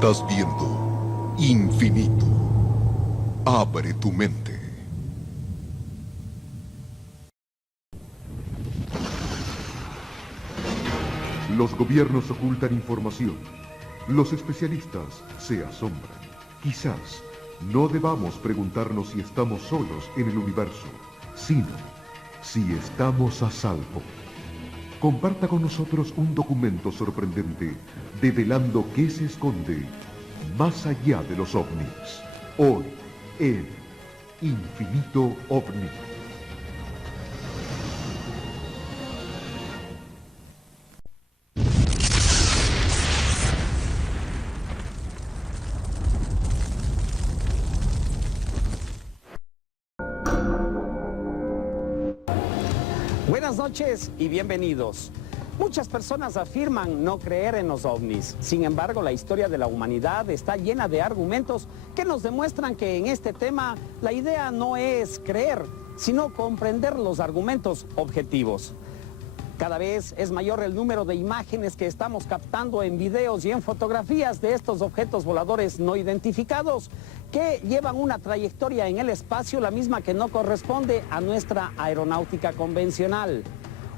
Estás viendo Infinito. Abre tu mente. Los gobiernos ocultan información. Los especialistas se asombran. Quizás no debamos preguntarnos si estamos solos en el universo, sino si estamos a salvo. Comparta con nosotros un documento sorprendente develando qué se esconde más allá de los ovnis. Hoy, en Infinito OVNI. Buenas noches y bienvenidos. Muchas personas afirman no creer en los ovnis. Sin embargo, la historia de la humanidad está llena de argumentos que nos demuestran que en este tema la idea no es creer, sino comprender los argumentos objetivos. Cada vez es mayor el número de imágenes que estamos captando en videos y en fotografías de estos objetos voladores no identificados que llevan una trayectoria en el espacio la misma que no corresponde a nuestra aeronáutica convencional.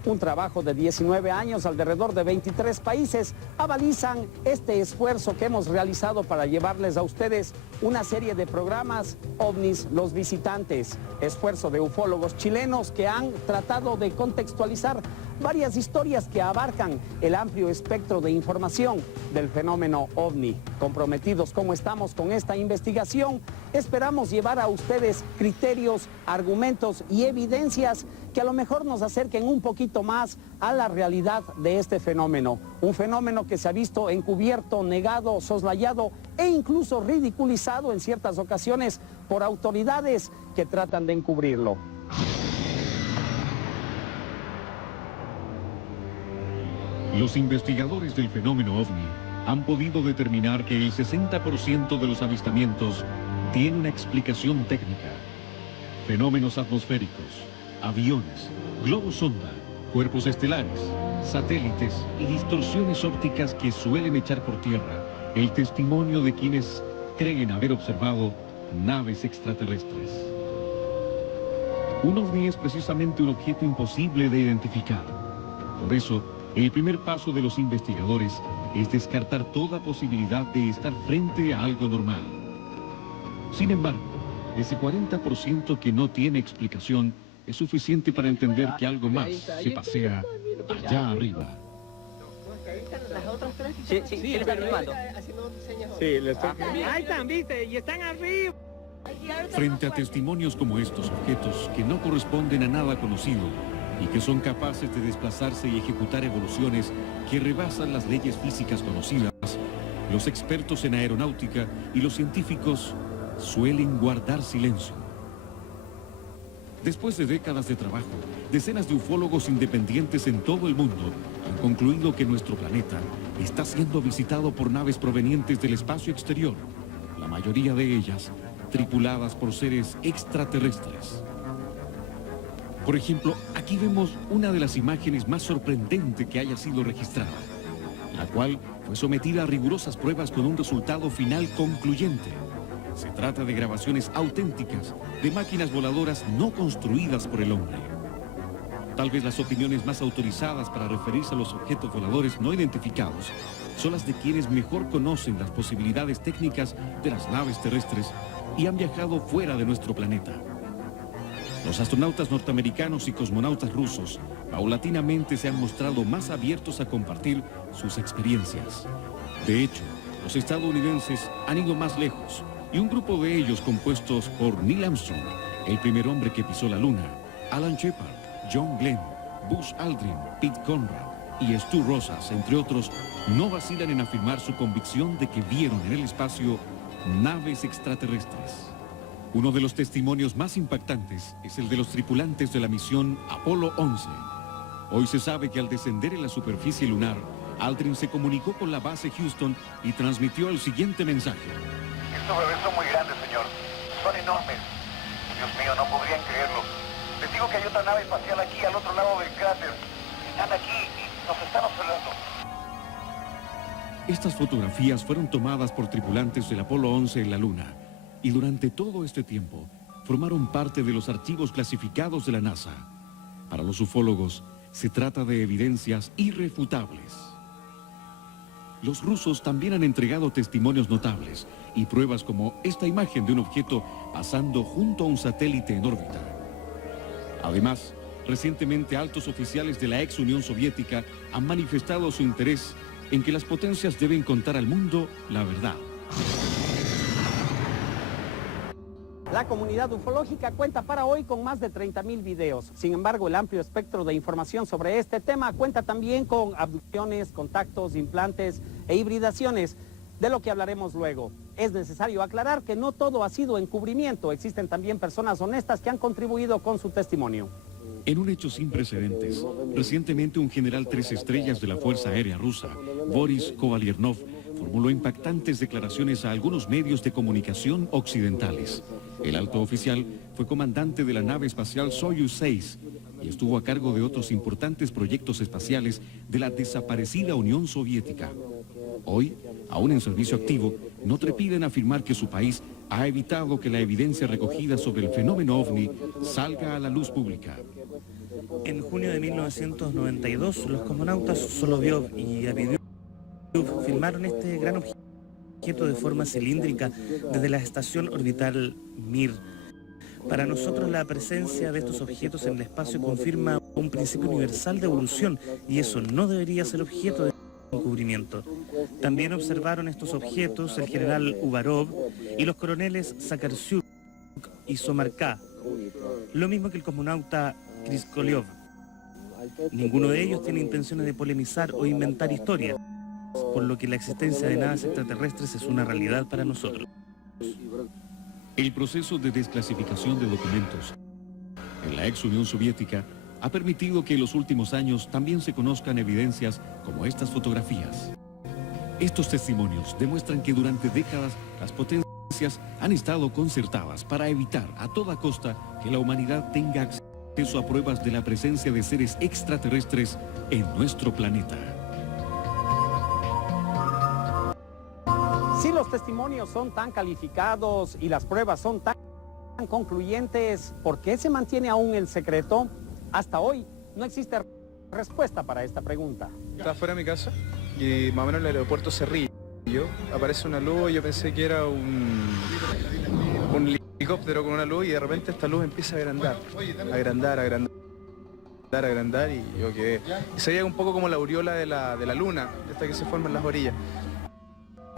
Un trabajo de 19 años alrededor de 23 países avalizan este esfuerzo que hemos realizado para llevarles a ustedes una serie de programas OVNIs los visitantes. Esfuerzo de ufólogos chilenos que han tratado de contextualizar varias historias que abarcan el amplio espectro de información del fenómeno OVNI. Comprometidos como estamos con esta investigación, esperamos llevar a ustedes criterios, argumentos y evidencias que a lo mejor nos acerquen un poquito más a la realidad de este fenómeno. Un fenómeno que se ha visto encubierto, negado, soslayado e incluso ridiculizado en ciertas ocasiones por autoridades que tratan de encubrirlo. Los investigadores del fenómeno OVNI han podido determinar que el 60% de los avistamientos tiene una explicación técnica. Fenómenos atmosféricos, aviones, globos sonda, cuerpos estelares, satélites y distorsiones ópticas que suelen echar por tierra el testimonio de quienes creen haber observado naves extraterrestres. Un ovni es precisamente un objeto imposible de identificar. Por eso, el primer paso de los investigadores es descartar toda posibilidad de estar frente a algo normal. Sin embargo, ese 40% que no tiene explicación es suficiente para entender que algo más se pasea allá arriba. Las otras tres Sí, le están filmando. Sí, le están filmando. Ahí están, ¿viste? Y están arriba. Frente a testimonios como estos objetos que no corresponden a nada conocido y que son capaces de desplazarse y ejecutar evoluciones que rebasan las leyes físicas conocidas, los expertos en aeronáutica y los científicos suelen guardar silencio. Después de décadas de trabajo, decenas de ufólogos independientes en todo el mundo han concluido que nuestro planeta está siendo visitado por naves provenientes del espacio exterior, la mayoría de ellas tripuladas por seres extraterrestres. Por ejemplo, aquí vemos una de las imágenes más sorprendentes que haya sido registrada, la cual fue sometida a rigurosas pruebas con un resultado final concluyente. Se trata de grabaciones auténticas de máquinas voladoras no construidas por el hombre. Tal vez las opiniones más autorizadas para referirse a los objetos voladores no identificados son las de quienes mejor conocen las posibilidades técnicas de las naves terrestres y han viajado fuera de nuestro planeta. Los astronautas norteamericanos y cosmonautas rusos paulatinamente se han mostrado más abiertos a compartir sus experiencias. De hecho, los estadounidenses han ido más lejos y un grupo de ellos compuestos por Neil Armstrong, el primer hombre que pisó la Luna, Alan Shepard, John Glenn, Buzz Aldrin, Pete Conrad y Stu Rosas, entre otros, no vacilan en afirmar su convicción de que vieron en el espacio naves extraterrestres. Uno de los testimonios más impactantes es el de los tripulantes de la misión Apolo 11. Hoy se sabe que al descender en la superficie lunar, Aldrin se comunicó con la base Houston y transmitió el siguiente mensaje. Estos bebés son muy grandes, señor. Son enormes. Dios mío, no podrían creerlo. Les digo que hay otra nave espacial aquí, al otro lado del cráter. Están aquí y nos están observando. Estas fotografías fueron tomadas por tripulantes del Apolo 11 en la Luna y durante todo este tiempo formaron parte de los archivos clasificados de la NASA. Para los ufólogos, se trata de evidencias irrefutables. Los rusos también han entregado testimonios notables y pruebas como esta imagen de un objeto pasando junto a un satélite en órbita. Además, recientemente altos oficiales de la ex Unión Soviética han manifestado su interés en que las potencias deben contar al mundo la verdad. La comunidad ufológica cuenta para hoy con más de 30.000 videos. Sin embargo, el amplio espectro de información sobre este tema cuenta también con abducciones, contactos, implantes e hibridaciones, de lo que hablaremos luego. Es necesario aclarar que no todo ha sido encubrimiento. Existen también personas honestas que han contribuido con su testimonio. En un hecho sin precedentes, recientemente un general 3 estrellas de la Fuerza Aérea Rusa, Boris Kovalyernov, formuló impactantes declaraciones a algunos medios de comunicación occidentales. El alto oficial fue comandante de la nave espacial Soyuz 6 y estuvo a cargo de otros importantes proyectos espaciales de la desaparecida Unión Soviética. Hoy, aún en servicio activo, no trepida en afirmar que su país ha evitado que la evidencia recogida sobre el fenómeno OVNI salga a la luz pública. En junio de 1992, los cosmonautas Solovyov y Davidov filmaron este gran objeto de forma cilíndrica desde la estación orbital Mir. Para nosotros, la presencia de estos objetos en el espacio confirma un principio universal de evolución y eso no debería ser objeto de encubrimiento. También observaron estos objetos el general Uvarov y los coroneles Zakarsyuk y Somarka, lo mismo que el cosmonauta Kryskolev. Ninguno de ellos tiene intenciones de polemizar o inventar historias, por lo que la existencia de naves extraterrestres es una realidad para nosotros. El proceso de desclasificación de documentos en la ex Unión Soviética ha permitido que en los últimos años también se conozcan evidencias como estas fotografías. Estos testimonios demuestran que durante décadas las potencias han estado concertadas para evitar a toda costa que la humanidad tenga acceso a pruebas de la presencia de seres extraterrestres en nuestro planeta. Si los testimonios son tan calificados y las pruebas son tan concluyentes, ¿por qué se mantiene aún el secreto? Hasta hoy no existe respuesta para esta pregunta. Estaba fuera de mi casa y más o menos en el aeropuerto Cerrillo aparece una luz y yo pensé que era un helicóptero con una luz y de repente esta luz empieza a agrandar y yo quedé. Y se veía un poco como la aureola de la luna, esta que se forma en las orillas.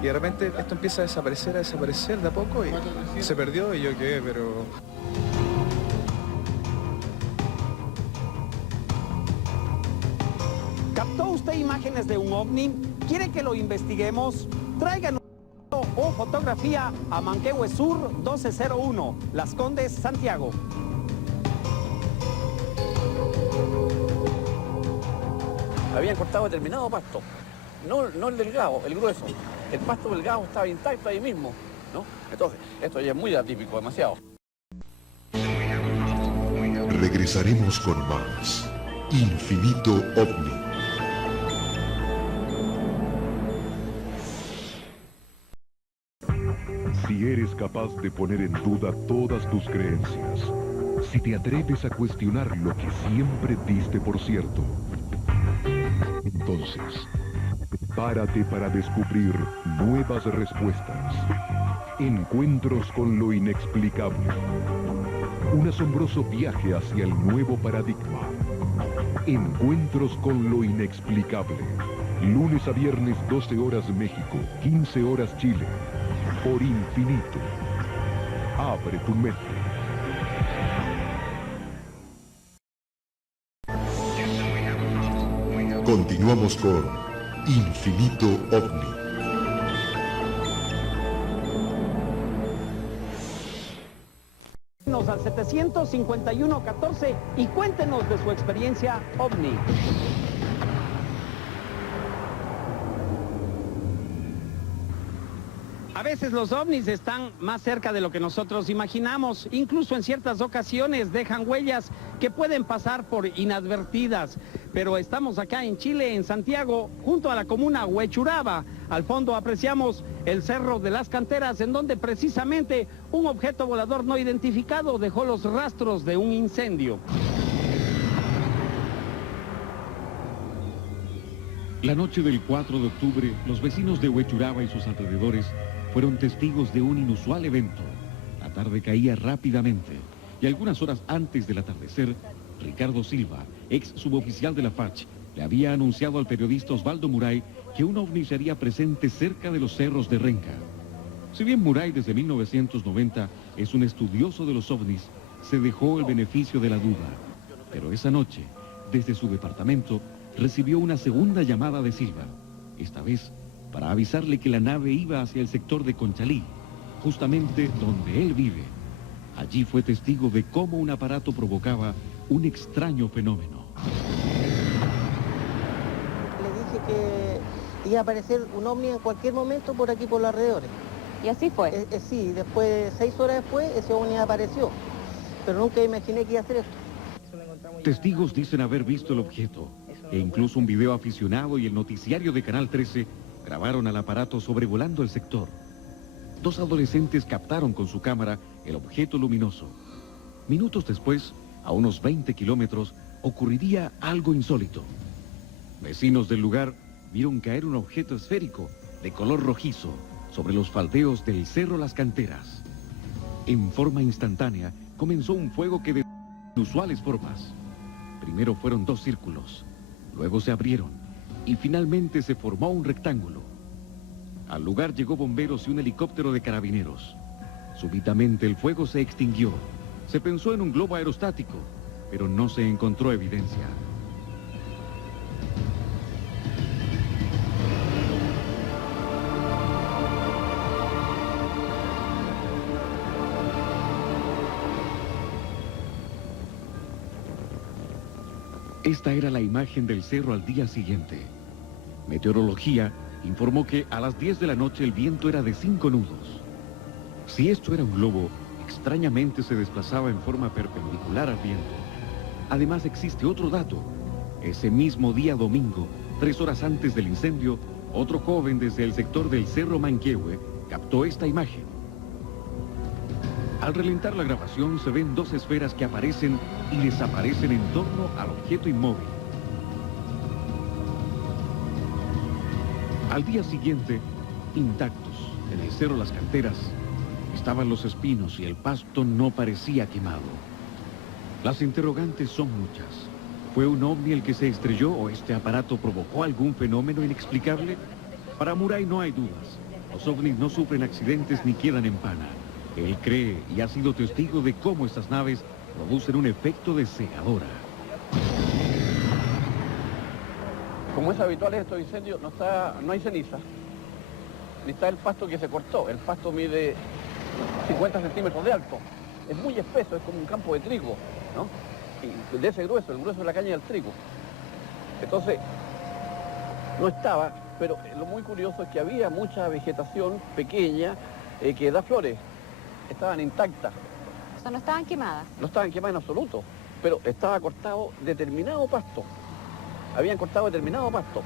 Y de repente esto empieza a desaparecer de a poco y se perdió y yo quedé, pero... ¿Captó usted imágenes de un ovni? ¿Quiere que lo investiguemos? Tráiganos o fotografía a Manquehue Sur 1201, Las Condes, Santiago. Habían cortado determinado pasto, no el delgado, el grueso. El pasto delgado estaba intacto ahí mismo, ¿no? Entonces, esto ya es muy atípico, demasiado. Regresaremos con más Infinito OVNI. Si eres capaz de poner en duda todas tus creencias, si te atreves a cuestionar lo que siempre diste por cierto, entonces, párate para descubrir nuevas respuestas. Encuentros con lo inexplicable. Un asombroso viaje hacia el nuevo paradigma. Encuentros con lo inexplicable. Lunes a viernes, 12 horas México, 15 horas Chile. Por Infinito. Abre tu mente. Continuamos con Infinito OVNI. Al 751-14 y cuéntenos de su experiencia OVNI. A ver. veces los ovnis están más cerca de lo que nosotros imaginamos. Incluso en ciertas ocasiones dejan huellas que pueden pasar por inadvertidas. Pero estamos acá en Chile, en Santiago, junto a la comuna Huechuraba. Al fondo apreciamos el Cerro de las Canteras, en donde precisamente un objeto volador no identificado dejó los rastros de un incendio. La noche del 4 de octubre, los vecinos de Huechuraba y sus alrededores fueron testigos de un inusual evento. La tarde caía rápidamente y algunas horas antes del atardecer, Ricardo Silva, ex suboficial de la FACH, le había anunciado al periodista Osvaldo Muray que un ovni sería presente cerca de los cerros de Renca. Si bien Muray desde 1990 es un estudioso de los ovnis, se dejó el beneficio de la duda. Pero esa noche, desde su departamento, recibió una segunda llamada de Silva, esta vez para avisarle que la nave iba hacia el sector de Conchalí, justamente donde él vive. Allí fue testigo de cómo un aparato provocaba un extraño fenómeno. Le dije que iba a aparecer un ovni en cualquier momento por aquí, por los alrededores. ¿Y así fue? Sí, después, 6 horas después, ese ovni apareció, pero nunca imaginé que iba a hacer esto. Testigos dicen haber visto el objeto, e incluso un video aficionado y el noticiario de Canal 13 grabaron al aparato sobrevolando el sector. 2 adolescentes captaron con su cámara el objeto luminoso. Minutos después, a unos 20 kilómetros, ocurriría algo insólito. Vecinos del lugar vieron caer un objeto esférico de color rojizo sobre los faldeos del Cerro Las Canteras. En forma instantánea, comenzó un fuego que de inusuales formas. Primero fueron 2 círculos. Luego se abrieron y finalmente se formó un rectángulo. Al lugar llegó bomberos y un helicóptero de carabineros. Súbitamente el fuego se extinguió. Se pensó en un globo aerostático, pero no se encontró evidencia. Esta era la imagen del cerro al día siguiente. Meteorología informó que a las 10 de la noche el viento era de 5 nudos. Si esto era un globo, extrañamente se desplazaba en forma perpendicular al viento. Además existe otro dato. Ese mismo día domingo, 3 horas antes del incendio, otro joven desde el sector del Cerro Manquehue captó esta imagen. Al relentar la grabación se ven 2 esferas que aparecen y desaparecen en torno al objeto inmóvil. Al día siguiente, intactos, en el Cerro Las Canteras, estaban los espinos y el pasto no parecía quemado. Las interrogantes son muchas. ¿Fue un ovni el que se estrelló o este aparato provocó algún fenómeno inexplicable? Para Muray no hay dudas. Los ovnis no sufren accidentes ni quedan en pana. Él cree y ha sido testigo de cómo estas naves producen un efecto de cegadora. Como es habitual en estos incendios, no hay ceniza, ni está el pasto que se cortó. El pasto mide 50 centímetros de alto. Es muy espeso, es como un campo de trigo, ¿no? Y de ese grueso, el grueso de la caña del trigo. Entonces, no estaba, pero lo muy curioso es que había mucha vegetación pequeña que da flores. Estaban intactas. O sea, no estaban quemadas. No estaban quemadas en absoluto, pero estaba cortado determinado pasto. Habían cortado determinado pasto.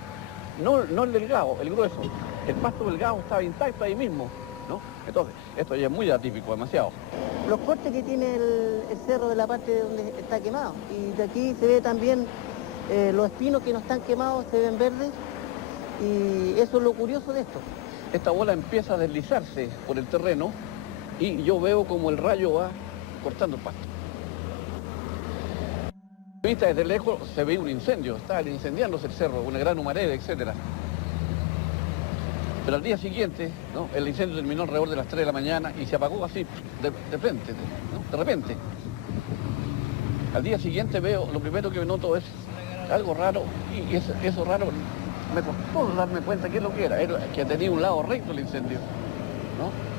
No el delgado, el grueso. El pasto delgado estaba intacto ahí mismo, ¿no? Entonces, esto ya es muy atípico, demasiado. Los cortes que tiene el cerro de la parte donde está quemado. Y de aquí se ve también los espinos que no están quemados, se ven verdes. Y eso es lo curioso de esto. Esta bola empieza a deslizarse por el terreno y yo veo como el rayo va cortando el pasto. Vista desde lejos se ve un incendio, está incendiándose el cerro, una gran humareda, etc. Pero al día siguiente, ¿no?, el incendio terminó alrededor de las 3 de la mañana y se apagó así, de frente, ¿no?, de repente. Al día siguiente veo, lo primero que noto es algo raro, y eso raro me costó darme cuenta qué es lo que era que tenía un lado recto el incendio, ¿no?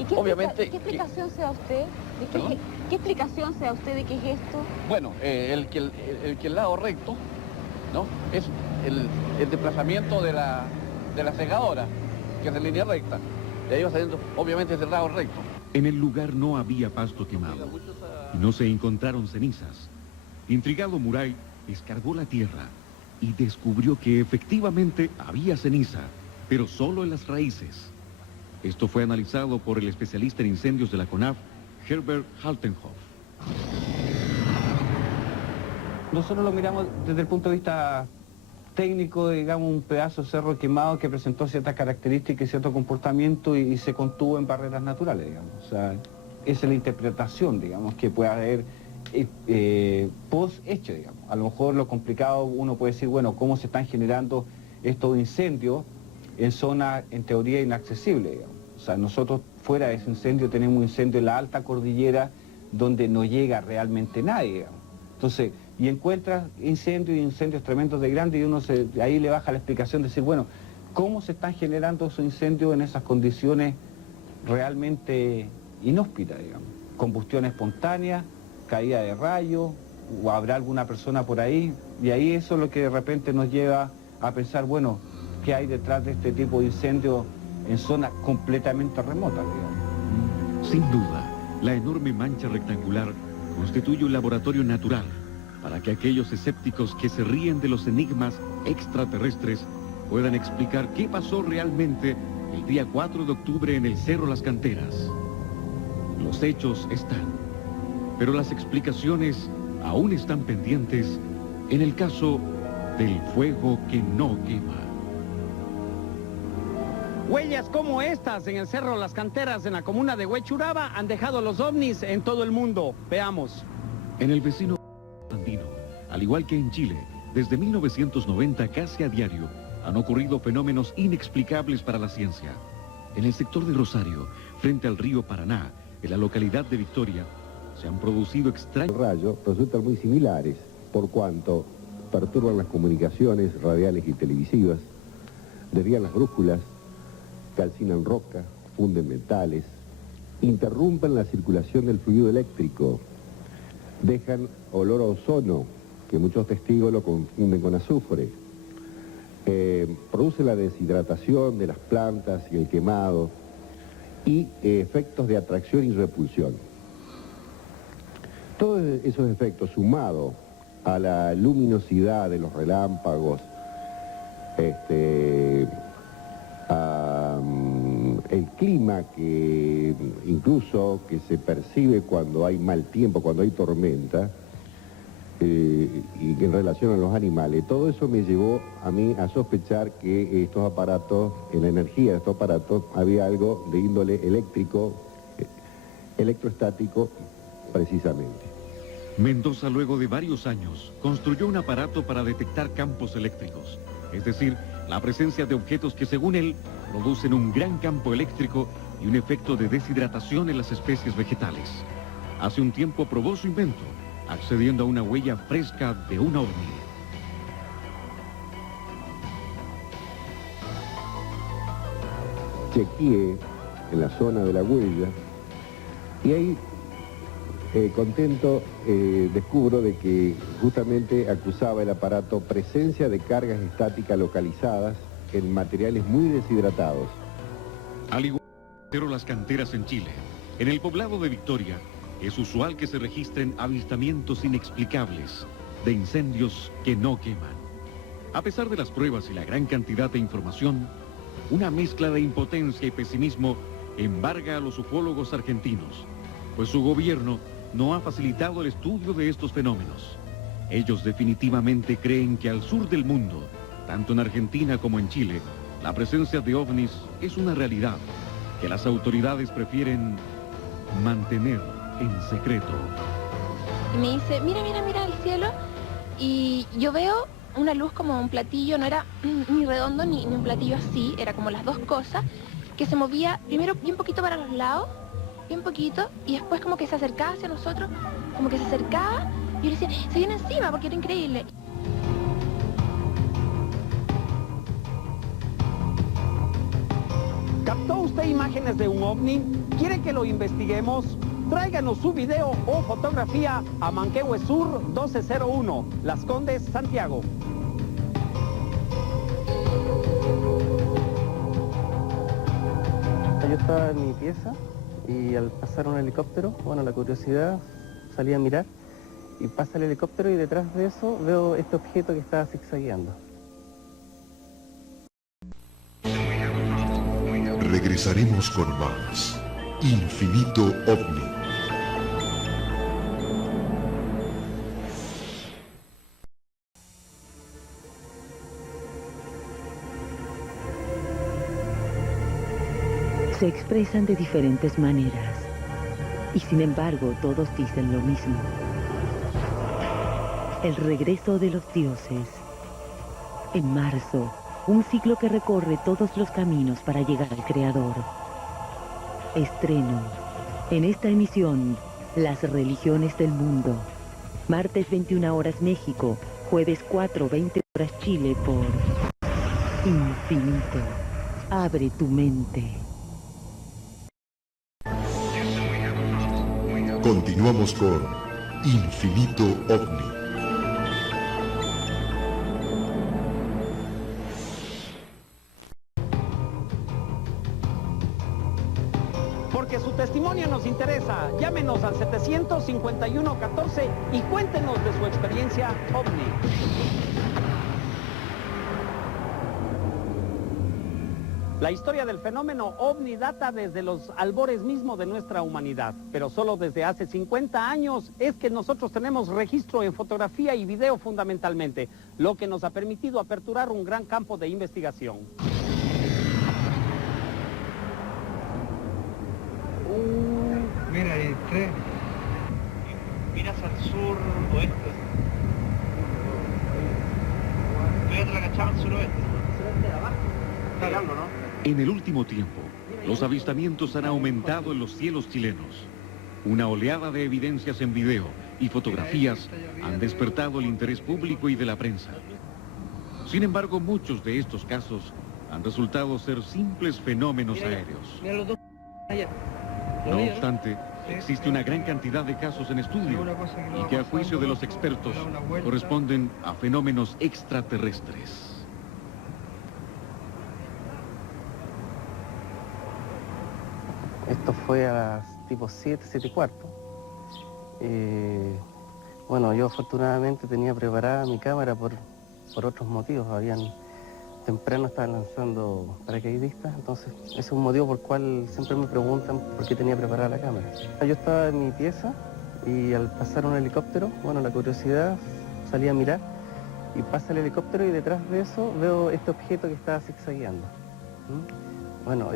¿Y qué, obviamente, ¿qué explicación se da usted? ¿Qué explicación se da usted de qué es esto? Bueno, el que el lado recto, ¿no?, es el desplazamiento de la cegadora, que es de línea recta. Y ahí va saliendo, obviamente, cerrado recto. En el lugar no había pasto quemado y no se encontraron cenizas. Intrigado, Muray descargó la tierra y descubrió que efectivamente había ceniza, pero solo en las raíces. Esto fue analizado por el especialista en incendios de la CONAF, Herbert Haltenhoff. Nosotros lo miramos desde el punto de vista técnico, digamos, un pedazo de cerro quemado que presentó ciertas características y cierto comportamiento y se contuvo en barreras naturales, digamos. O sea, esa es la interpretación, digamos, que puede haber post-hecho, digamos. A lo mejor lo complicado, uno puede decir, bueno, cómo se están generando estos incendios en zonas, en teoría, inaccesibles, digamos. O sea, nosotros fuera de ese incendio tenemos un incendio en la alta cordillera donde no llega realmente nadie, digamos. Entonces, y encuentras incendios tremendos de grandes y uno ahí le baja la explicación de decir, bueno, ¿cómo se están generando esos incendios en esas condiciones realmente inhóspitas, digamos? Combustión espontánea, caída de rayos, o habrá alguna persona por ahí, y ahí eso es lo que de repente nos lleva a pensar, bueno, ¿qué hay detrás de este tipo de incendios en zonas completamente remotas, digamos? Sin duda, la enorme mancha rectangular constituye un laboratorio natural para que aquellos escépticos que se ríen de los enigmas extraterrestres puedan explicar qué pasó realmente el día 4 de octubre en el Cerro Las Canteras. Los hechos están, pero las explicaciones aún están pendientes en el caso del fuego que no quema. Huellas como estas en el Cerro Las Canteras, en la comuna de Huechuraba, han dejado los ovnis en todo el mundo. Veamos. En el vecino andino, al igual que en Chile, desde 1990 casi a diario han ocurrido fenómenos inexplicables para la ciencia. En el sector de Rosario, frente al río Paraná, en la localidad de Victoria, se han producido extraños rayos resultan muy similares por cuanto perturban las comunicaciones radiales y televisivas, desvían las brújulas, calcinan roca, funden metales, interrumpen la circulación del fluido eléctrico, dejan olor a ozono, que muchos testigos lo confunden con azufre, produce la deshidratación de las plantas y el quemado, y efectos de atracción y repulsión. Todos esos efectos, sumados a la luminosidad de los relámpagos, el clima que incluso que se percibe cuando hay mal tiempo, cuando hay tormenta, y en relación a los animales, todo eso me llevó a mí a sospechar que estos aparatos, en la energía de estos aparatos, había algo de índole eléctrico, electroestático, precisamente. Mendoza, luego de varios años, construyó un aparato para detectar campos eléctricos, es decir, la presencia de objetos que, según él, producen un gran campo eléctrico y un efecto de deshidratación en las especies vegetales. Hace un tiempo probó su invento, accediendo a una huella fresca de un ovni. Chequeé en la zona de la huella y ahí, contento, descubro de que justamente acusaba el aparato presencia de cargas estáticas localizadas en materiales muy deshidratados. Al igual que Las Canteras en Chile, en el poblado de Victoria, es usual que se registren avistamientos inexplicables de incendios que no queman. A pesar de las pruebas y la gran cantidad de información, una mezcla de impotencia y pesimismo embarga a los ufólogos argentinos, pues su gobierno no ha facilitado el estudio de estos fenómenos. Ellos definitivamente creen que al sur del mundo, tanto en Argentina como en Chile, la presencia de ovnis es una realidad que las autoridades prefieren mantener en secreto. Y me dice, mira, mira, mira el cielo, y yo veo una luz como un platillo, no era ni redondo ni un platillo así, era como las dos cosas, que se movía primero bien poquito para los lados, bien poquito, y después como que se acercaba hacia nosotros, como que se acercaba, y yo le decía, se viene encima, porque era increíble. ¿Captó usted imágenes de un ovni? ¿Quiere que lo investiguemos? Tráiganos su video o fotografía a Manquehue Sur 1201, Las Condes, Santiago. Yo estaba en mi pieza y al pasar un helicóptero, bueno, la curiosidad, salí a mirar y pasa el helicóptero y detrás de eso veo este objeto que estaba zigzagueando. Regresaremos con más Infinito OVNI. Se expresan de diferentes maneras y sin embargo todos dicen lo mismo. El regreso de los dioses. En marzo, un ciclo que recorre todos los caminos para llegar al Creador. Estreno. En esta emisión, las religiones del mundo. Martes 21 horas México, jueves 4:20 horas Chile por Infinito. Abre tu mente. Continuamos con Infinito OVNI. Porque su testimonio nos interesa. Llámenos al 751-14 y cuéntenos de su experiencia OVNI. La historia del fenómeno OVNI data desde los albores mismos de nuestra humanidad, pero solo desde hace 50 años es que nosotros tenemos registro en fotografía y video fundamentalmente, lo que nos ha permitido aperturar un gran campo de investigación. Mira, hay tres. Miras al sur oeste. Fíjate la cachada al suroeste. Sureste de abajo. Está hablando, ¿no? En el último tiempo, los avistamientos han aumentado en los cielos chilenos. Una oleada de evidencias en video y fotografías han despertado el interés público y de la prensa. Sin embargo, muchos de estos casos han resultado ser simples fenómenos aéreos. Mira los dos allá. No obstante, existe una gran cantidad de casos en estudio y que a juicio de los expertos corresponden a fenómenos extraterrestres. Esto fue a las tipo 7, 7:15. Bueno, yo afortunadamente tenía preparada mi cámara por otros motivos. Temprano estaban lanzando paracaidistas, entonces ese es un motivo por el cual siempre me preguntan por qué tenía preparada la cámara. Yo estaba en mi pieza y al pasar un helicóptero, bueno, la curiosidad, salí a mirar y pasa el helicóptero y detrás de eso veo este objeto que estaba zigzagueando. Bueno,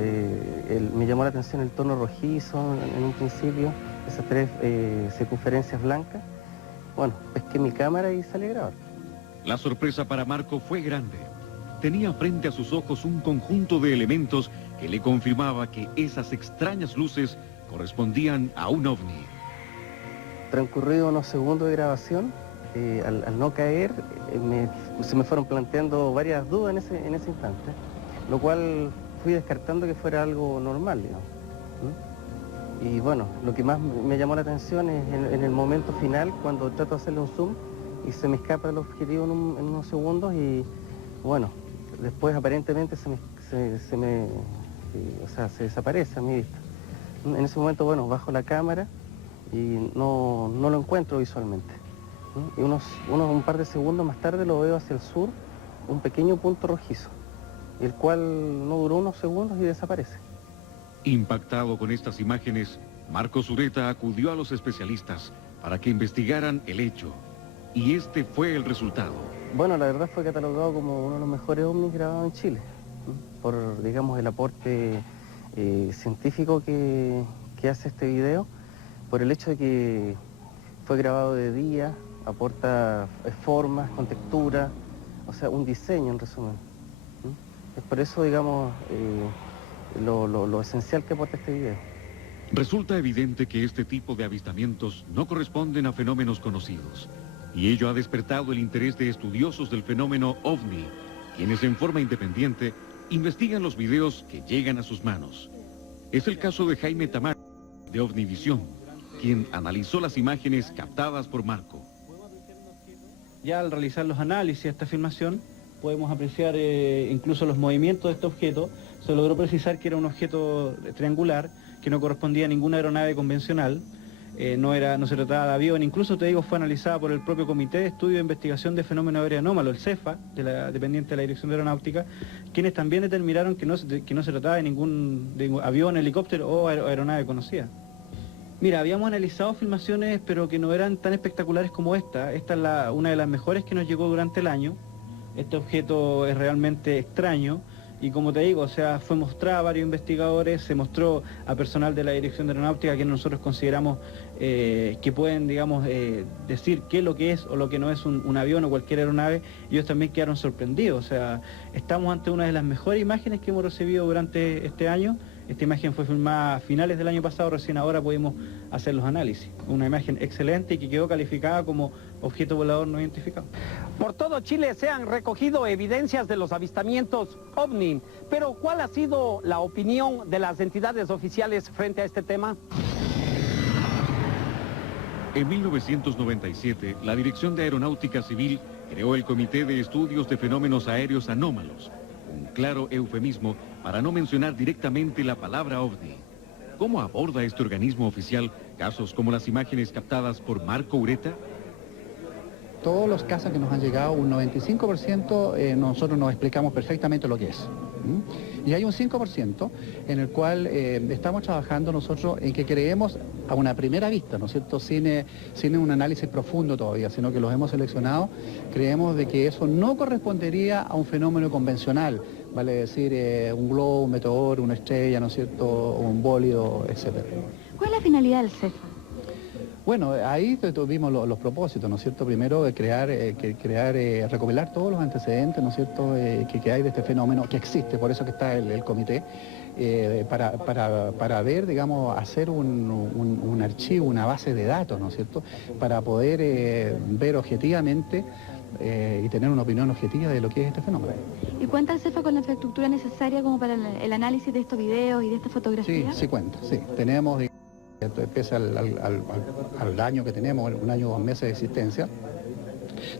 me llamó la atención el tono rojizo en un principio, esas tres circunferencias blancas. Bueno, pesqué mi cámara y salí a grabar. La sorpresa para Marco fue grande. Tenía frente a sus ojos un conjunto de elementos que le confirmaba que esas extrañas luces correspondían a un ovni. Transcurrido unos segundos de grabación, al no caer, se me fueron planteando varias dudas en ese instante, lo cual fui descartando que fuera algo normal, digamos. Y bueno, lo que más me llamó la atención es en el momento final, cuando trato de hacerle un zoom y se me escapa el objetivo en unos segundos y bueno, después aparentemente se desaparece a mi vista. En ese momento, bueno, bajo la cámara y no lo encuentro visualmente. Y un par de segundos más tarde lo veo hacia el sur, un pequeño punto rojizo, el cual no duró unos segundos y desaparece. Impactado con estas imágenes, Marco Sureta acudió a los especialistas para que investigaran el hecho. Y este fue el resultado. Bueno, la verdad fue catalogado como uno de los mejores ovnis grabados en Chile, por, digamos, el aporte científico que hace este video, por el hecho de que fue grabado de día, aporta formas, con textura, o sea, un diseño en resumen. Es por eso, digamos, lo esencial que aporta este video. Resulta evidente que este tipo de avistamientos no corresponden a fenómenos conocidos, y ello ha despertado el interés de estudiosos del fenómeno OVNI, quienes en forma independiente investigan los videos que llegan a sus manos. Es el caso de Jaime Tamar, de OVNIVisión, quien analizó las imágenes captadas por Marco. Ya al realizar los análisis de esta filmación, podemos apreciar incluso los movimientos de este objeto, se logró precisar que era un objeto triangular, que no correspondía a ninguna aeronave convencional, no se trataba de avión, incluso te digo fue analizada por el propio Comité de Estudio e Investigación de Fenómenos Aéreos Anómalos, el CEFA, dependiente de la Dirección de Aeronáutica, quienes también determinaron que no se trataba de ningún avión, helicóptero o aeronave conocida. Mira, habíamos analizado filmaciones, pero que no eran tan espectaculares como esta. Esta es una de las mejores que nos llegó durante el año. Este objeto es realmente extraño. Y como te digo, o sea, fue mostrada a varios investigadores, se mostró a personal de la Dirección de Aeronáutica que nosotros consideramos que pueden, digamos, decir qué es lo que es o lo que no es un avión o cualquier aeronave, y ellos también quedaron sorprendidos. O sea, estamos ante una de las mejores imágenes que hemos recibido durante este año. Esta imagen fue filmada a finales del año pasado, recién ahora pudimos hacer los análisis. Una imagen excelente y que quedó calificada como objeto volador no identificado. Por todo Chile se han recogido evidencias de los avistamientos OVNI, pero ¿cuál ha sido la opinión de las entidades oficiales frente a este tema? En 1997, la Dirección de Aeronáutica Civil creó el Comité de Estudios de Fenómenos Aéreos Anómalos, un claro eufemismo para no mencionar directamente la palabra OVNI. ¿Cómo aborda este organismo oficial casos como las imágenes captadas por Marco Ureta? Todos los casos que nos han llegado, un 95%, nosotros nos explicamos perfectamente lo que es. Y hay un 5% en el cual estamos trabajando nosotros en que creemos a una primera vista, ¿no es cierto?, sin un análisis profundo todavía, sino que los hemos seleccionado, creemos de que eso no correspondería a un fenómeno convencional, vale decir, un globo, un meteoro, una estrella, ¿no es cierto?, un bólido, etc. ¿Cuál es la finalidad del CEFA? Bueno, ahí tuvimos los propósitos, ¿no es cierto? Primero, recopilar todos los antecedentes, ¿no es cierto?, que hay de este fenómeno, que existe, por eso que está el comité, para ver, digamos, hacer un archivo, una base de datos, ¿no es cierto?, para poder ver objetivamente y tener una opinión objetiva de lo que es este fenómeno. ¿Y cuenta el CEFA con la infraestructura necesaria como para el análisis de estos videos y de estas fotografías? Sí, cuenta, sí. Tenemos... Pese al año que tenemos, un año o 2 meses de existencia,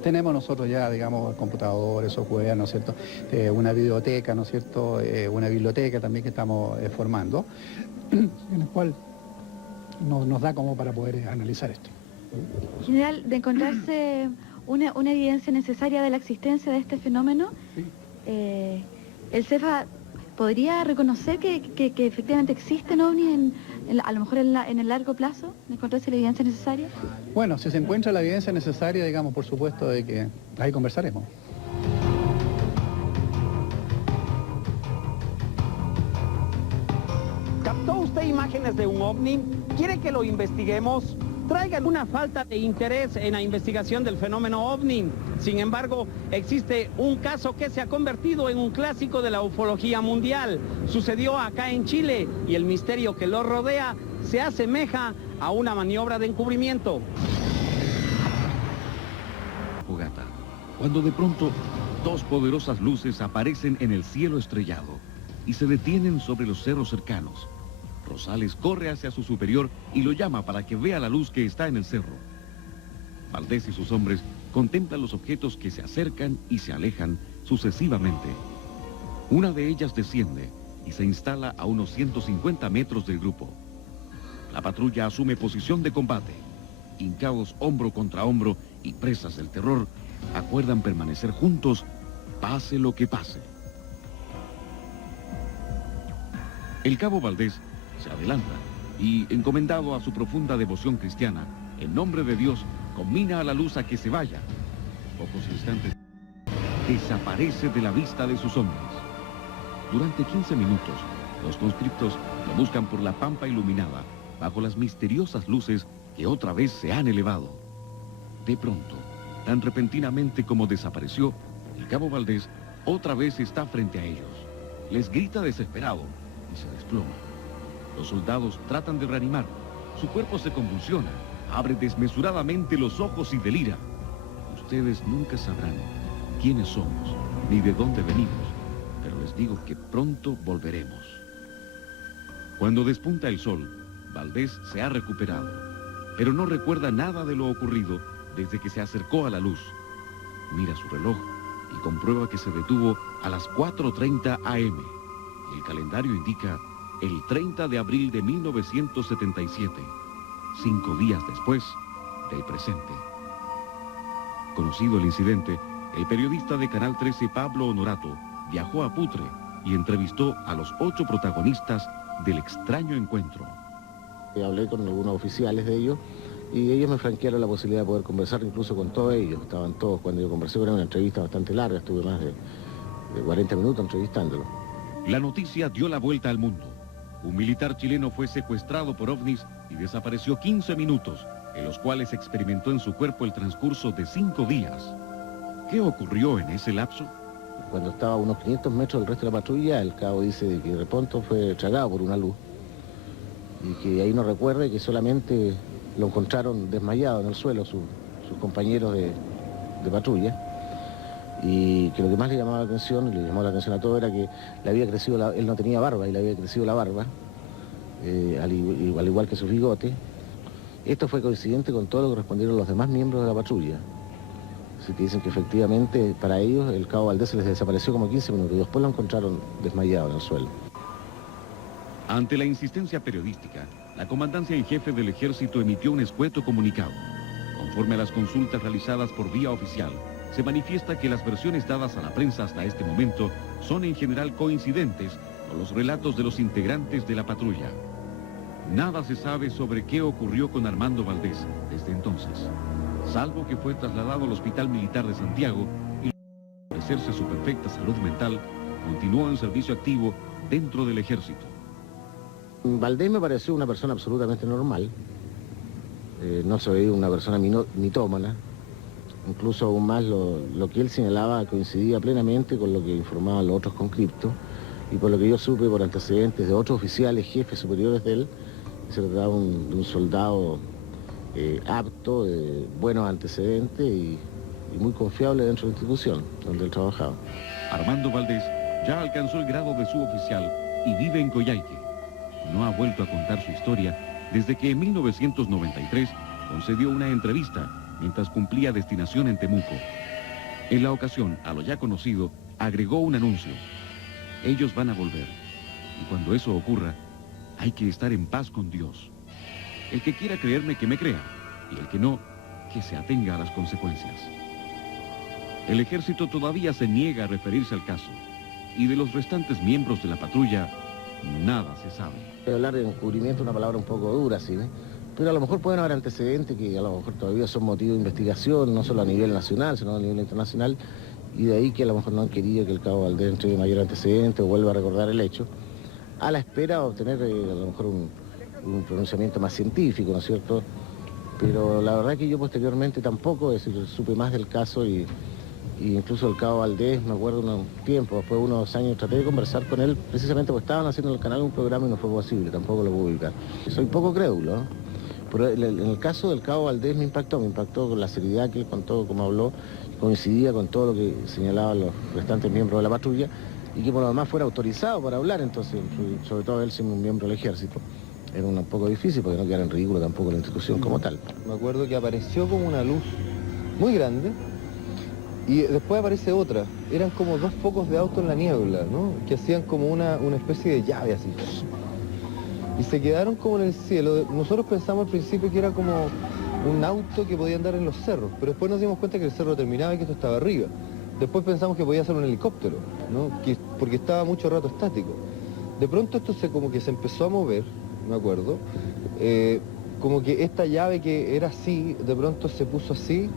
tenemos nosotros ya, digamos, computadores, software, ¿no es cierto?, una videoteca, ¿no es cierto?, una biblioteca también que estamos formando, en el cual nos da como para poder analizar esto. En general, de encontrarse una evidencia necesaria de la existencia de este fenómeno, el CEFA podría reconocer que efectivamente existen ovnis a lo mejor en el largo plazo, de encontrarse la evidencia necesaria. Bueno, si se encuentra la evidencia necesaria, digamos, por supuesto, de que ahí conversaremos. ¿Captó usted imágenes de un ovni? ¿Quiere que lo investiguemos? Traiga alguna falta de interés en la investigación del fenómeno OVNI. Sin embargo, existe un caso que se ha convertido en un clásico de la ufología mundial. Sucedió acá en Chile y el misterio que lo rodea se asemeja a una maniobra de encubrimiento. Fogata, cuando de pronto 2 poderosas luces aparecen en el cielo estrellado y se detienen sobre los cerros cercanos. Rosales corre hacia su superior y lo llama para que vea la luz que está en el cerro. Valdés y sus hombres contemplan los objetos que se acercan y se alejan sucesivamente. Una de ellas desciende y se instala a unos 150 metros del grupo. La patrulla asume posición de combate. Hincados hombro contra hombro y presas del terror, acuerdan permanecer juntos, pase lo que pase. El cabo Valdés se adelanta y, encomendado a su profunda devoción cristiana, en nombre de Dios, conmina a la luz a que se vaya. Pocos instantes, desaparece de la vista de sus hombres. Durante 15 minutos, los conscriptos lo buscan por la pampa iluminada, bajo las misteriosas luces que otra vez se han elevado. De pronto, tan repentinamente como desapareció, el cabo Valdés otra vez está frente a ellos. Les grita desesperado y se desploma. Los soldados tratan de reanimar. Su cuerpo se convulsiona, abre desmesuradamente los ojos y delira. Ustedes nunca sabrán quiénes somos, ni de dónde venimos, pero les digo que pronto volveremos. Cuando despunta el sol, Valdés se ha recuperado, pero no recuerda nada de lo ocurrido desde que se acercó a la luz. Mira su reloj y comprueba que se detuvo a las 4:30 am. El calendario indica el 30 de abril de 1977, 5 días después del presente. Conocido el incidente, el periodista de Canal 13 Pablo Honorato viajó a Putre y entrevistó a los 8 protagonistas del extraño encuentro. Hablé con algunos oficiales de ellos y ellos me franquearon la posibilidad de poder conversar incluso con todos ellos. Estaban todos, cuando yo conversé con ellos, una entrevista bastante larga, estuve más de 40 minutos entrevistándolo. La noticia dio la vuelta al mundo. Un militar chileno fue secuestrado por ovnis y desapareció 15 minutos, en los cuales experimentó en su cuerpo el transcurso de 5 días. ¿Qué ocurrió en ese lapso? Cuando estaba a unos 500 metros del resto de la patrulla, el cabo dice que de pronto fue tragado por una luz y que ahí no recuerde que solamente lo encontraron desmayado en el suelo sus compañeros de patrulla, y que lo que más le llamaba la atención, y le llamó la atención a todo, era que le había crecido, él no tenía barba y le había crecido la barba, al igual que sus bigotes. Esto fue coincidente con todo lo que respondieron los demás miembros de la patrulla. Así que dicen que efectivamente para ellos el cabo Valdés se les desapareció como 15 minutos y después lo encontraron desmayado en el suelo. Ante la insistencia periodística, la comandancia en jefe del ejército emitió un escueto comunicado. Conforme a las consultas realizadas por vía oficial, se manifiesta que las versiones dadas a la prensa hasta este momento son en general coincidentes con los relatos de los integrantes de la patrulla. Nada se sabe sobre qué ocurrió con Armando Valdés desde entonces, salvo que fue trasladado al Hospital Militar de Santiago y, por ofrecerse su perfecta salud mental, continuó en servicio activo dentro del ejército. Valdés me pareció una persona absolutamente normal, no se veía una persona mitómana, incluso aún más lo que él señalaba coincidía plenamente con lo que informaban los otros conscriptos, y por lo que yo supe por antecedentes de otros oficiales, jefes superiores de él, se trataba de un soldado apto, de buenos antecedentes y muy confiable dentro de la institución donde él trabajaba. Armando Valdés ya alcanzó el grado de suboficial y vive en Coyhaique. No ha vuelto a contar su historia desde que en 1993 concedió una entrevista mientras cumplía destinación en Temuco. En la ocasión, a lo ya conocido, agregó un anuncio: ellos van a volver, y cuando eso ocurra, hay que estar en paz con Dios. El que quiera creerme, que me crea, y el que no, que se atenga a las consecuencias. El ejército todavía se niega a referirse al caso, y de los restantes miembros de la patrulla, nada se sabe. Hablar de encubrimiento es una palabra un poco dura, sí, pero a lo mejor pueden haber antecedentes que a lo mejor todavía son motivo de investigación, no solo a nivel nacional, sino a nivel internacional, y de ahí que a lo mejor no han querido que el cabo Valdés entregue mayor antecedente o vuelva a recordar el hecho, a la espera de obtener a lo mejor un pronunciamiento más científico, ¿no es cierto? Pero la verdad que yo posteriormente tampoco, es decir, supe más del caso y incluso el cabo Valdés, me acuerdo un tiempo, después de unos años, traté de conversar con él, precisamente porque estaban haciendo en el canal un programa y no fue posible, tampoco lo pude ubicar. Soy poco crédulo, ¿no? Pero en el caso del cabo Valdés me impactó con la seriedad que él contó, como habló, coincidía con todo lo que señalaban los restantes miembros de la patrulla, y que por lo demás fuera autorizado para hablar, entonces, sobre todo él siendo un miembro del ejército, era un poco difícil porque no quedara en ridículo tampoco la institución como tal. Me acuerdo que apareció como una luz muy grande, y después aparece otra. Eran como 2 focos de auto en la niebla, ¿no? Que hacían como una especie de llave así. Y se quedaron como en el cielo. Nosotros pensamos al principio que era como un auto que podía andar en los cerros, pero después nos dimos cuenta que el cerro terminaba y que esto estaba arriba. Después pensamos que podía ser un helicóptero, ¿no? Porque estaba mucho rato estático. De pronto esto como que se empezó a mover, me acuerdo. Como que esta llave que era así, de pronto se puso así.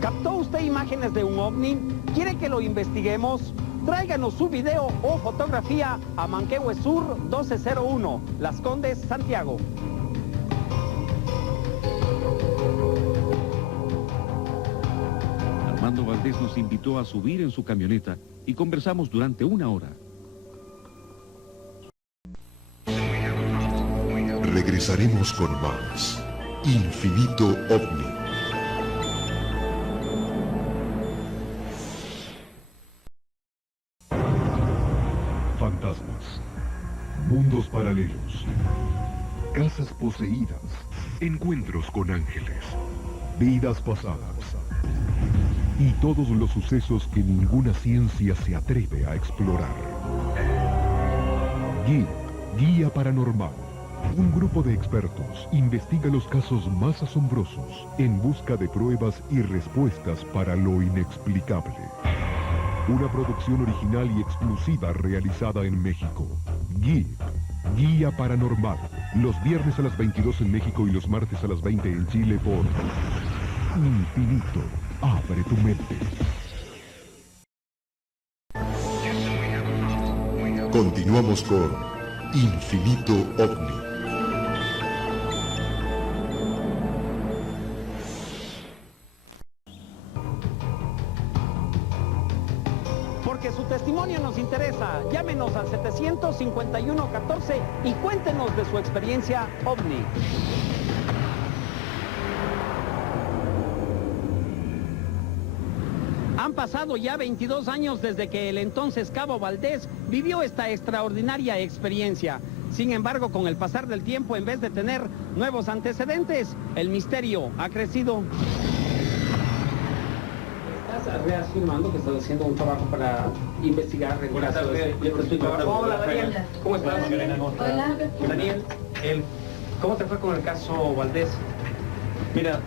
¿Captó usted imágenes de un ovni? ¿Quiere que lo investiguemos? Tráiganos su video o fotografía a Manquehue Sur 1201, Las Condes, Santiago. Armando Valdés nos invitó a subir en su camioneta y conversamos durante 1 hora. Regresaremos con más Infinito OVNI. Fantasmas, mundos paralelos, casas poseídas, encuentros con ángeles, vidas pasadas, y todos los sucesos que ninguna ciencia se atreve a explorar. GIP, Guía Paranormal. Un grupo de expertos investiga los casos más asombrosos en busca de pruebas y respuestas para lo inexplicable. Una producción original y exclusiva realizada en México. GIP, Guía Paranormal. Los viernes a las 22 en México y los martes a las 20 en Chile por Infinito. Abre tu mente. Continuamos con Infinito OVNI. Porque su testimonio nos interesa. Llámenos al 751-14 y cuéntenos de su experiencia OVNI. Han pasado ya 22 años desde que el entonces Cabo Valdés vivió esta extraordinaria experiencia. Sin embargo, con el pasar del tiempo, en vez de tener nuevos antecedentes, el misterio ha crecido. Estás reafirmando que estás haciendo un trabajo para investigar el caso. Hola, Daniel. ¿Cómo estás? Hola. Daniel, ¿cómo te fue con el caso Valdés? Mira,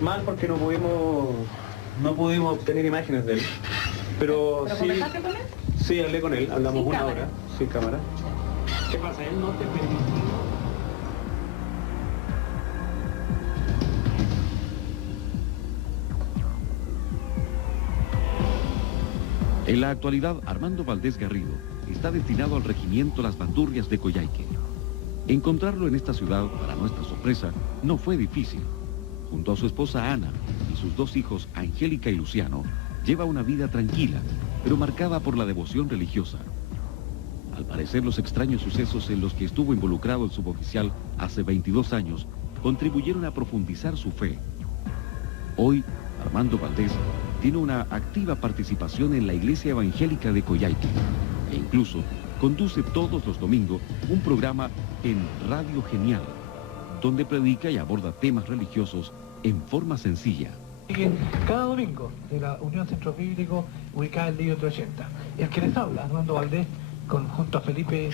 mal porque no pudimos obtener imágenes de él. Pero sí. ¿Conversaste con él? Sí, hablé con él, hablamos Sin una cámara. hora, sin cámara. ¿Qué pasa? Él no te permitió. En la actualidad, Armando Valdés Garrido está destinado al regimiento Las Bandurrias de Coyhaique. Encontrarlo en esta ciudad, para nuestra sorpresa, no fue difícil. Junto a su esposa Ana y sus dos hijos, Angélica y Luciano, lleva una vida tranquila, pero marcada por la devoción religiosa. Al parecer, los extraños sucesos en los que estuvo involucrado el suboficial hace 22 años contribuyeron a profundizar su fe. Hoy, Armando Valdés tiene una activa participación en la Iglesia Evangélica de Coyhaique e incluso conduce todos los domingos un programa en Radio Genial, donde predica y aborda temas religiosos en forma sencilla. Cada domingo de la Unión Centro Bíblico, ubicada en Lío 380. El que les habla, Armando Valdés, junto a Felipe,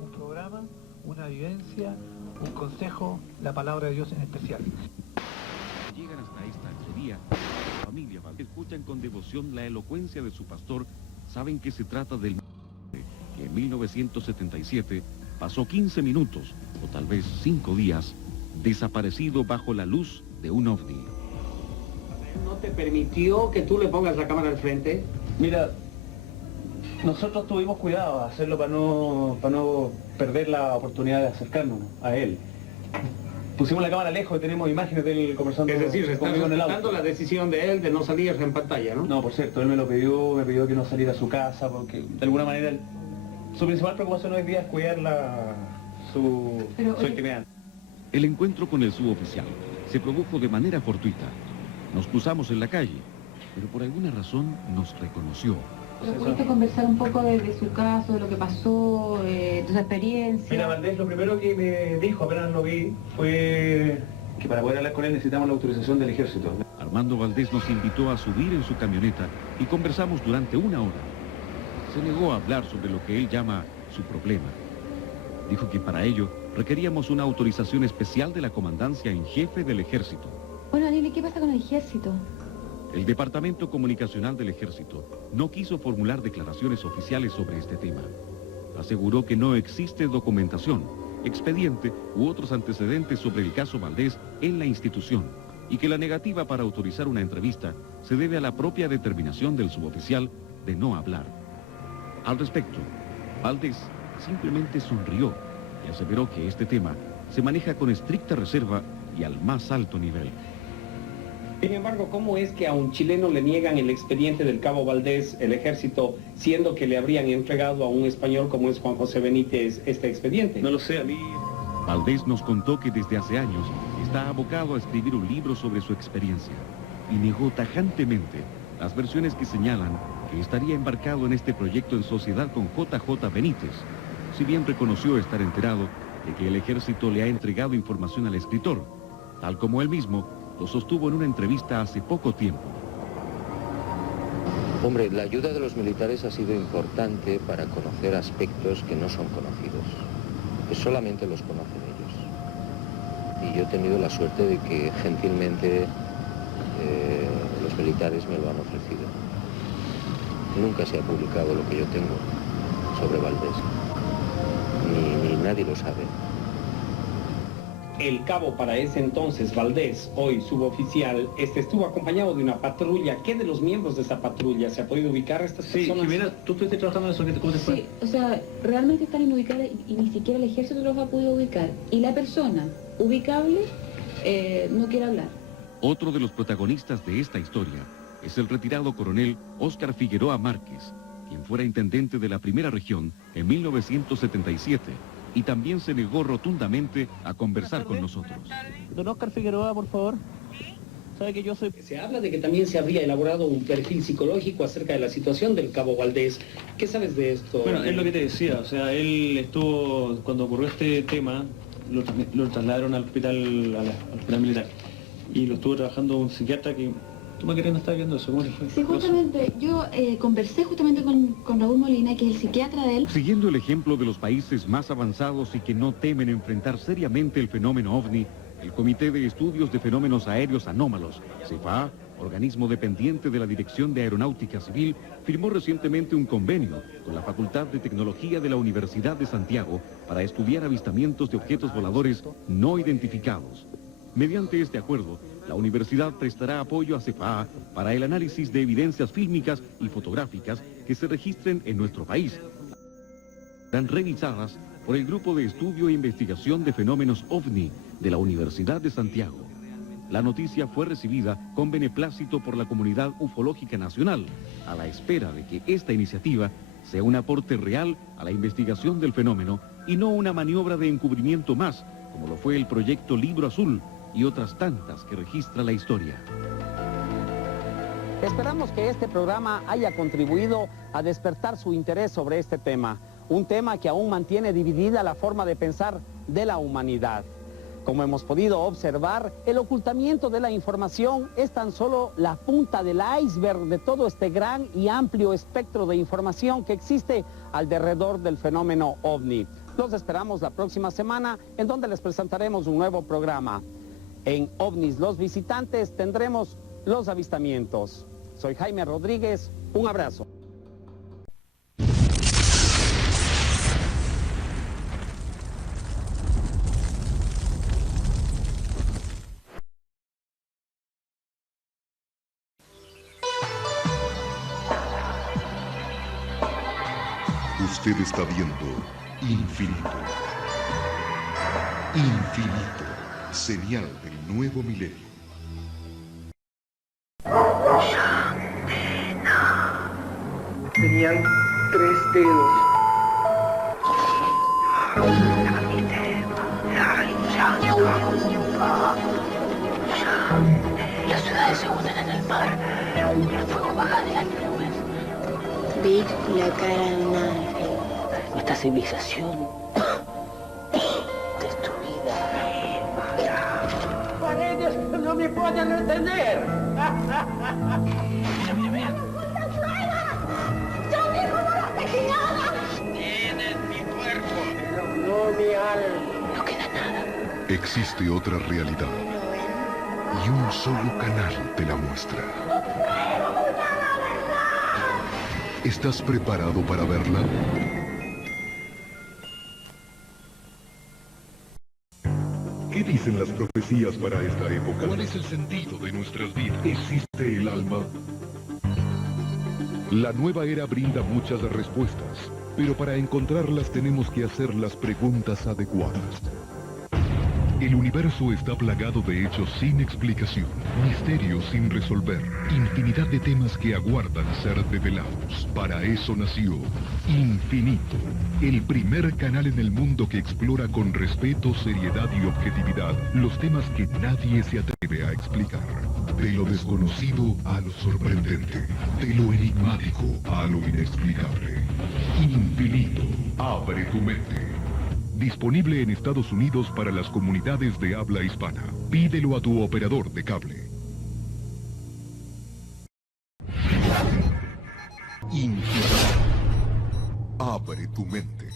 un programa, una vivencia, un consejo, la palabra de Dios en especial. Llegan hasta esta alcería, la familia Valdés escuchan con devoción la elocuencia de su pastor, saben que se trata del que en 1977 pasó 15 minutos, o tal vez 5 días, desaparecido bajo la luz de un ovni. ¿No te permitió que tú le pongas la cámara al frente? Mira, nosotros tuvimos cuidado de hacerlo para no perder la oportunidad de acercarnos a él. Pusimos la cámara lejos y tenemos imágenes de él conversando. Es decir, estás conmigo en el auto. respetando la decisión de él de no salir en pantalla, ¿no? No, por cierto, él me pidió que no saliera a su casa porque de alguna manera su principal preocupación hoy día es cuidar su intimidad. El encuentro con el suboficial se produjo de manera fortuita. Nos cruzamos en la calle, pero por alguna razón nos reconoció. ¿Pero pudiste conversar un poco de su caso, de lo que pasó, de su experiencia? Mira, Valdés, lo primero que me dijo apenas lo vi fue que para poder hablar con él necesitamos la autorización del ejército. Armando Valdés nos invitó a subir en su camioneta y conversamos durante una hora. Se negó a hablar sobre lo que él llama su problema. Dijo que para ello requeríamos una autorización especial de la comandancia en jefe del ejército. Bueno, Daniel, ¿y qué pasa con el ejército? El Departamento Comunicacional del Ejército no quiso formular declaraciones oficiales sobre este tema. Aseguró que no existe documentación, expediente u otros antecedentes sobre el caso Valdés en la institución y que la negativa para autorizar una entrevista se debe a la propia determinación del suboficial de no hablar. Al respecto, Valdés simplemente sonrió y aseveró que este tema se maneja con estricta reserva y al más alto nivel. Sin embargo, ¿cómo es que a un chileno le niegan el expediente del Cabo Valdés, el ejército, siendo que le habrían entregado a un español como es Juan José Benítez este expediente? No lo sé, a mí... Valdés nos contó que desde hace años está abocado a escribir un libro sobre su experiencia y negó tajantemente las versiones que señalan que estaría embarcado en este proyecto en sociedad con JJ Benítez, si bien reconoció estar enterado de que el ejército le ha entregado información al escritor, tal como él mismo lo sostuvo en una entrevista hace poco tiempo. Hombre, la ayuda de los militares ha sido importante para conocer aspectos que no son conocidos, que solamente los conocen ellos. Y yo he tenido la suerte de que gentilmente los militares me lo han ofrecido. Nunca se ha publicado lo que yo tengo sobre Valdés, ni nadie lo sabe. El cabo para ese entonces, Valdés, hoy suboficial, estuvo acompañado de una patrulla. ¿Qué de los miembros de esa patrulla? ¿Se ha podido ubicar a estas personas? Sí, Jimena, tú estuviste trabajando en eso, ¿cómo te fue? Sí, o sea, realmente están inubicadas y ni siquiera el ejército los ha podido ubicar. Y la persona ubicable no quiere hablar. Otro de los protagonistas de esta historia es el retirado coronel Óscar Figueroa Márquez, quien fuera intendente de la Primera Región en 1977 y también se negó rotundamente a conversar con nosotros. Don Óscar Figueroa, por favor. ¿Sabe que yo soy...? Se habla de que también se habría elaborado un perfil psicológico acerca de la situación del cabo Valdés. ¿Qué sabes de esto? Bueno, es lo que te decía, o sea, él estuvo, cuando ocurrió este tema, lo trasladaron al hospital militar y lo estuvo trabajando un psiquiatra que... ¿Tú, Macarena, estás viendo eso? ¿Cómo le fue? Sí, justamente, yo conversé justamente con Raúl Molina, que es el psiquiatra de él. Siguiendo el ejemplo de los países más avanzados y que no temen enfrentar seriamente el fenómeno OVNI, el Comité de Estudios de Fenómenos Aéreos Anómalos, CEFAA, organismo dependiente de la Dirección de Aeronáutica Civil, firmó recientemente un convenio con la Facultad de Tecnología de la Universidad de Santiago para estudiar avistamientos de objetos voladores no identificados. Mediante este acuerdo, la universidad prestará apoyo a CEFAA para el análisis de evidencias fílmicas y fotográficas que se registren en nuestro país. Serán revisadas por el Grupo de Estudio e Investigación de Fenómenos OVNI de la Universidad de Santiago. La noticia fue recibida con beneplácito por la comunidad ufológica nacional, a la espera de que esta iniciativa sea un aporte real a la investigación del fenómeno y no una maniobra de encubrimiento más, como lo fue el proyecto Libro Azul y otras tantas que registra la historia. Esperamos que este programa haya contribuido a despertar su interés sobre este tema, un tema que aún mantiene dividida la forma de pensar de la humanidad. Como hemos podido observar, el ocultamiento de la información es tan solo la punta del iceberg de todo este gran y amplio espectro de información que existe alrededor del fenómeno OVNI. Los esperamos la próxima semana, en donde les presentaremos un nuevo programa. En OVNIs los visitantes tendremos los avistamientos. Soy Jaime Rodríguez, un abrazo. Usted está viendo Infinito. Infinito, señal del nuevo milenio. Tenían 3 dedos. Las ciudades se hunden en el mar. El fuego baja de las nubes. Vi la cara de un ángel. Nuestra civilización destruida. ¡Paredes no me pueden entender! Mira, mira, mira. ¡Yo mismo no lo asesinaba! Tienes mi cuerpo, pero no mi alma. No queda nada. Existe otra realidad y un solo canal te la muestra. ¿Estás preparado para verla? ¿Qué dicen las profecías para esta época? ¿Cuál es el sentido de nuestras vidas? ¿Existe el alma? La nueva era brinda muchas respuestas, pero para encontrarlas tenemos que hacer las preguntas adecuadas. El universo está plagado de hechos sin explicación, misterios sin resolver, infinidad de temas que aguardan ser develados. Para eso nació Infinito, el primer canal en el mundo que explora con respeto, seriedad y objetividad los temas que nadie se atreve a explicar. De lo desconocido a lo sorprendente, de lo enigmático a lo inexplicable. Infinito, abre tu mente. Disponible en Estados Unidos para las comunidades de habla hispana. Pídelo a tu operador de cable. Abre tu mente.